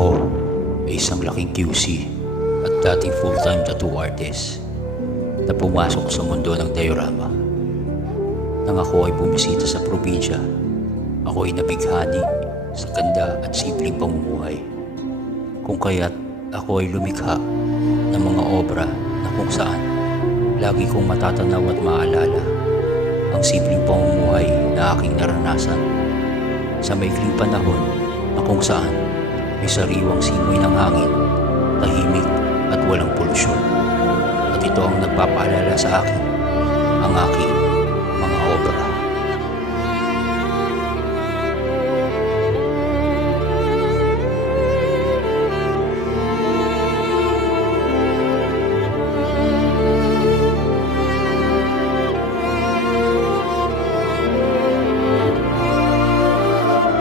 Ako ay isang laking QC at dating full-time tattoo artist na pumasok sa mundo ng diorama. Nang ako ay bumisita sa probinsya, ako ay nabighani sa ganda at simpleng pamumuhay. Kung kaya't ako ay lumikha ng mga obra na kung saan lagi kong matatanaw at maalala ang simpleng pamumuhay na aking naranasan sa maikling panahon na kung saan may sariwang simoy ng hangin, tahimik at walang polusyon. At ito ang nagpapaalala sa akin ang aking